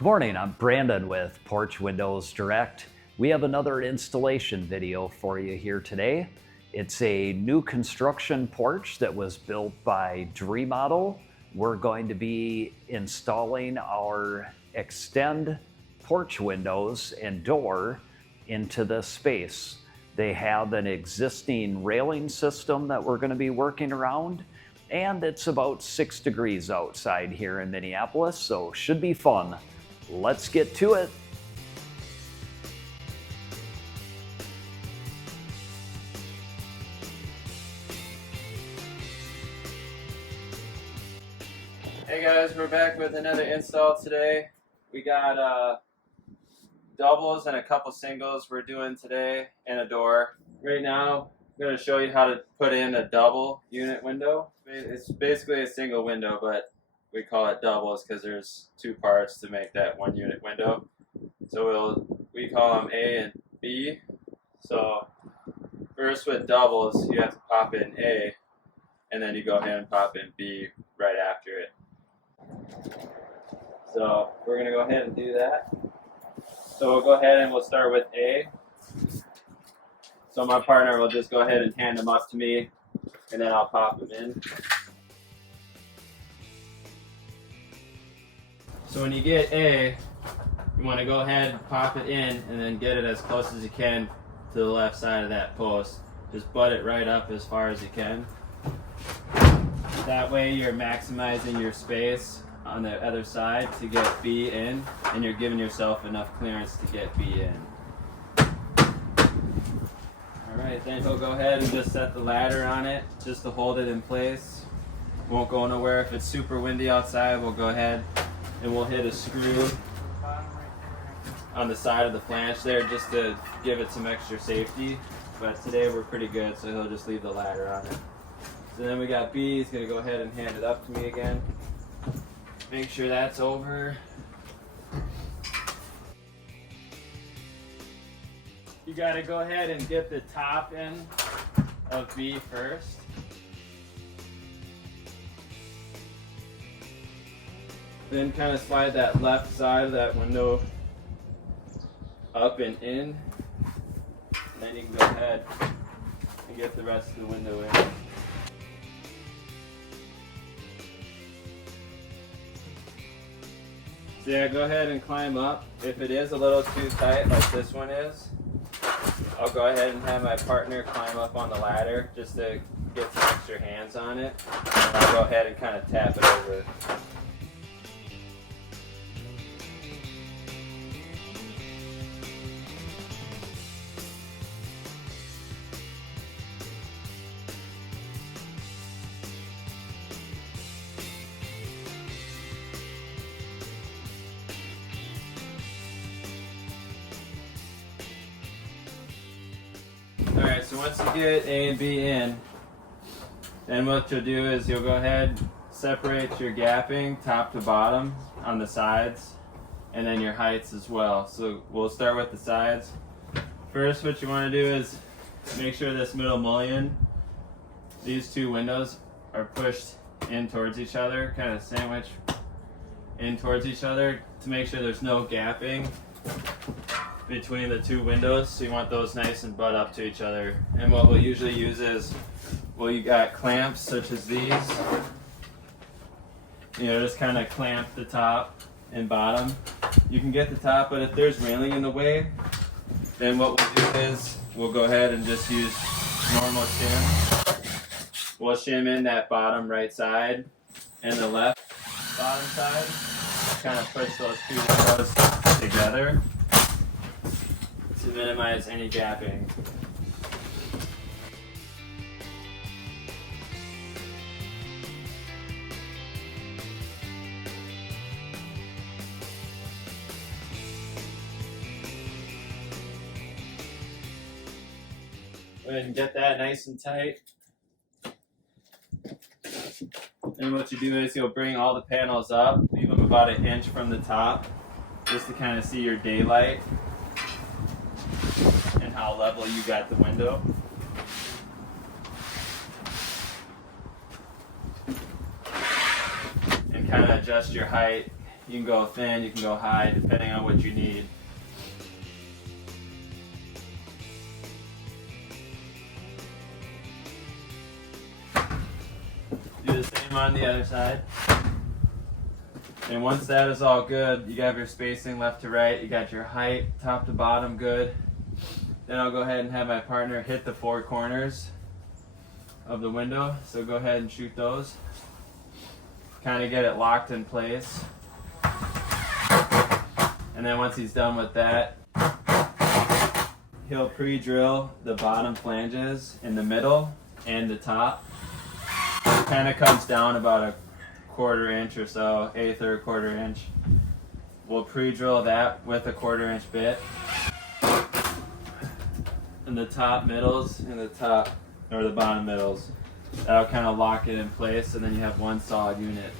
Good morning, I'm Brandon with Porch Windows Direct. We have another installation video for you here today. It's a new construction porch that was built by Dreamodel. We're going to be installing our Xtend porch windows and door into this space. They have an existing railing system that we're going to be working around, and it's about 6 degrees outside here in Minneapolis, so should be fun. Let's get to it. Hey guys, we're back with another install today. We got doubles and a couple singles we're doing today and a door. Right now, I'm going to show you how to put in a double unit window. It's basically a single window, but we call it doubles because there's two parts to make that one unit window. So we call them A and B. So first with doubles, you have to pop in A, and then you go ahead and pop in B right after it. So we're going to go ahead and do that. So we'll go ahead and we'll start with A. So my partner will just go ahead and hand them up to me, and then I'll pop them in. So when you get A, you want to go ahead and pop it in and then get it as close as you can to the left side of that post. Just butt it right up as far as you can. That way you're maximizing your space on the other side to get B in, and you're giving yourself enough clearance to get B in. Alright, then he'll go ahead and just set the ladder on it just to hold it in place. Won't go nowhere. If it's super windy outside, we'll go ahead and we'll hit a screw on the side of the flange there just to give it some extra safety. But today we're pretty good, so he'll just leave the ladder on it. So then we got B. He's going to go ahead and hand it up to me again. Make sure that's over. You got to go ahead and get the top end of B first. Then kind of slide that left side of that window up and in. And then you can go ahead and get the rest of the window in. So yeah, go ahead and climb up. If it is a little too tight like this one is, I'll go ahead and have my partner climb up on the ladder just to get some extra hands on it. And I'll go ahead and kind of tap it over. Alright, so once you get A and B in, then what you'll do is you'll go ahead, separate your gapping top to bottom on the sides, and then your heights as well. So we'll start with the sides. First, what you want to do is make sure this middle mullion, these two windows are pushed in towards each other, kind of sandwich in towards each other to make sure there's no gapping between the two windows. So you want those nice and butt up to each other. And what we'll usually use is, well, you got clamps such as these. You know, just kind of clamp the top and bottom. You can get the top, but if there's railing in the way, then what we'll do is we'll go ahead and just use normal shim. We'll shim in that bottom right side and the left bottom side. Kind of push those two windows together to minimize any gapping. Go ahead and get that nice and tight. And what you do is you'll bring all the panels up, leave them about 1 inch from the top, just to kind of see your daylight and how level you got the window. And kind of adjust your height You can go thin, you can go high, depending on what you need. Do the same on the other side. And once that is all good, you got your spacing left to right, you got your height top to bottom good. Then I'll go ahead and have my partner hit the 4 corners of the window. So go ahead and shoot those. Kind of get it locked in place. And then once he's done with that, he'll pre-drill the bottom flanges in the middle and the top. It kind of comes down about a 1/4 inch or so, 1/8 or 1/4 inch. We'll pre-drill that with a 1/4 inch bit. And the top middles and the top, or the bottom middles, that'll kind of lock it in place, and then you have one solid unit.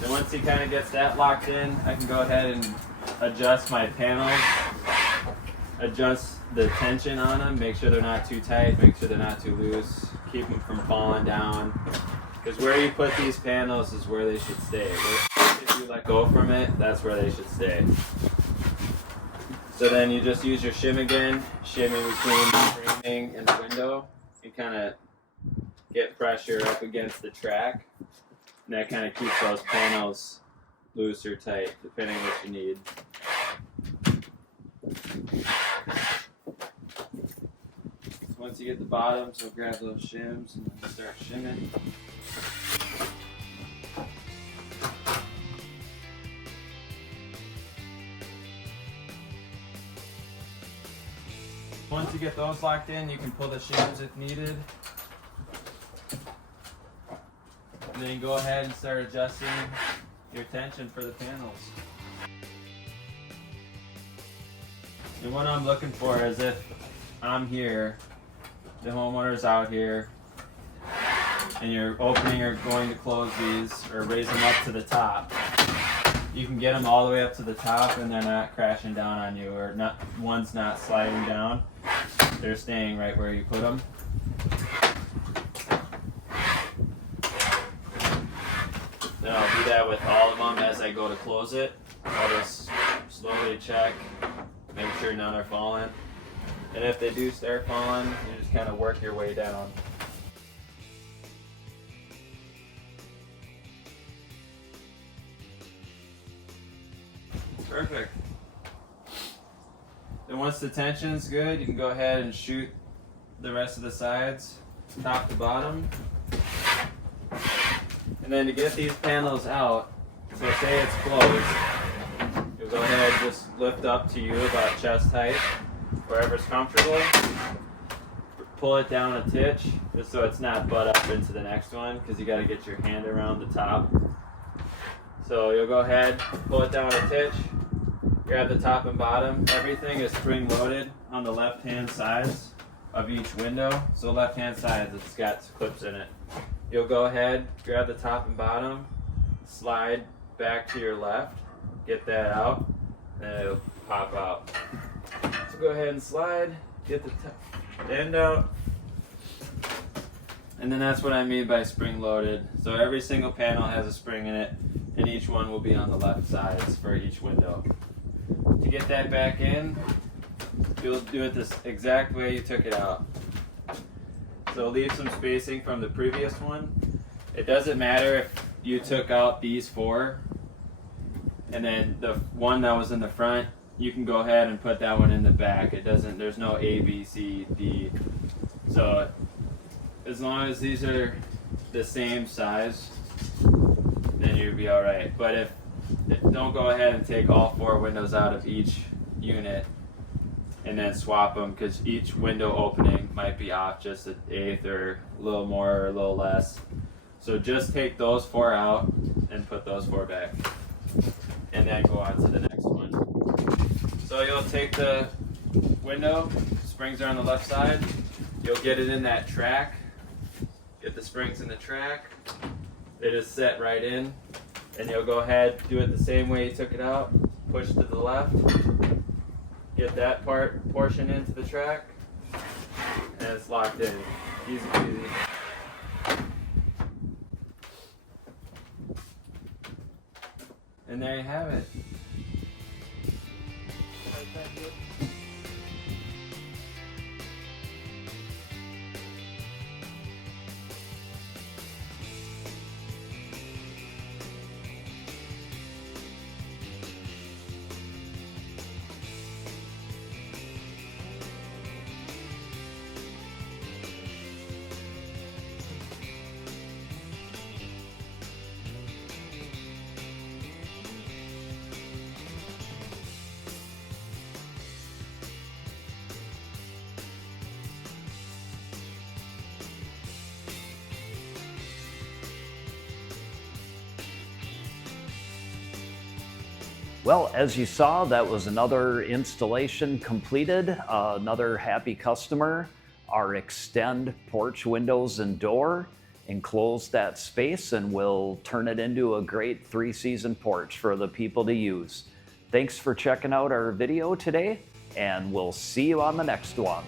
Then once he kind of gets that locked in, I can go ahead and adjust my panels, adjust the tension on them, make sure they're not too tight, make sure they're not too loose, keep them from falling down. Because where you put these panels is where they should stay. If you let go from it, that's where they should stay. So then you just use your shim again, shim in between the framing and the window, and kind of get pressure up against the track. And that kind of keeps those panels loose or tight, depending on what you need. So once you get the bottoms, we'll grab those shims and start shimming. Once you get those locked in, you can pull the shims if needed. And then you go ahead and start adjusting your tension for the panels. And what I'm looking for is if I'm here, the homeowner's out here, and you're opening or going to close these or raise them up to the top, you can get them all the way up to the top and they're not crashing down on you, or not, one's not sliding down. They're staying right where you put them. Then I'll do that with all of them as I go to close it. I'll just slowly check, make sure none are falling. And if they do start falling, you just kind of work your way down. Perfect. Then once the tension's good, you can go ahead and shoot the rest of the sides, top to bottom. And then to get these panels out, so say it's closed, you'll go ahead and just lift up to you about chest height, wherever's comfortable. Pull it down a titch, just so it's not butt up into the next one, because you got to get your hand around the top. So you'll go ahead, pull it down a titch, grab the top and bottom. Everything is spring loaded on the left hand sides of each window. So left hand side, it's got clips in it. You'll go ahead, grab the top and bottom, slide back to your left, get that out, and it'll pop out. So go ahead and slide, get the end out, and then that's what I mean by spring loaded. So every single panel has a spring in it, and each one will be on the left sides for each window. To get that back in, you'll do it this exact way you took it out. So leave some spacing from the previous one. It doesn't matter if you took out these 4 and then the one that was in the front, you can go ahead and put that one in the back. It doesn't, there's no A, B, C, D. So as long as these are the same size, then you'll be all right. But if don't go ahead and take all 4 windows out of each unit and then swap them, because each window opening might be off just an 1/8 or a little more or a little less. So just take those 4 out and put those 4 back, and then go on to the next one. So you'll take the window, springs are on the left side, you'll get it in that track, get the springs in the track, it is set right in, and you'll go ahead, do it the same way you took it out, push to the left, get that portion into the track, And it's locked in. Easy peasy. And there you have it. Well, as you saw, that was another installation completed, another happy customer. Our Xtend porch windows and door enclose that space and will turn it into a great 3-season porch for the people to use. Thanks for checking out our video today, and we'll see you on the next one.